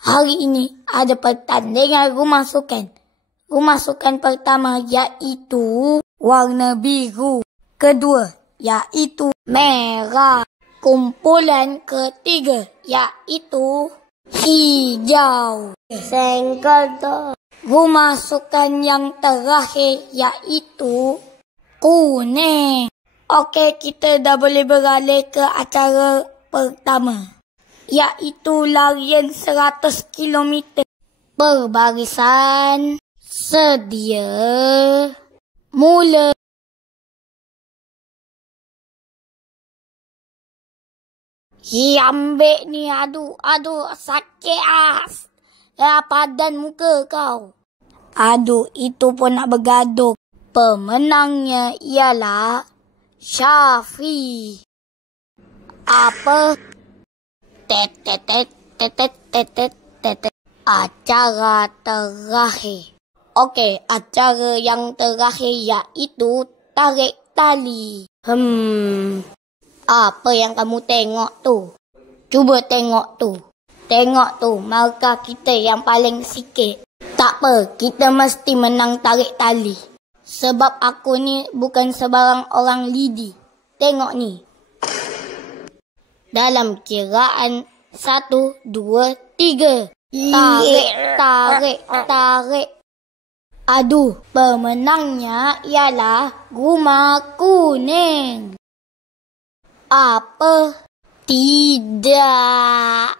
Hari ini ada pertandingan rumah sukan. Rumah sukan pertama iaitu warna biru. Kedua iaitu merah. Kumpulan ketiga iaitu hijau. Sengketa. Rumah sukan yang terakhir iaitu kuning. Okey, kita dah boleh beralih ke acara pertama, iaitu larian 100 km. Berbarisan, sedia, mula. Ambil ni, aduh, sakit padan muka kau. Aduh, itu pun nak bergaduh. Pemenangnya ialah Syafi. Apa? Acara terakhir. Okey, acara yang terakhir iaitu tarik tali. Apa yang kamu tengok tu? Cuba tengok tu. Tengok tu, markah kita yang paling sikit. Tak apa, kita mesti menang tarik tali. Sebab aku ni bukan sebarang orang lidi. Tengok ni. Dalam kiraan 1, 2, 3. Tarik. Aduh, pemenangnya ialah rumah kuning. Apa? Tidak.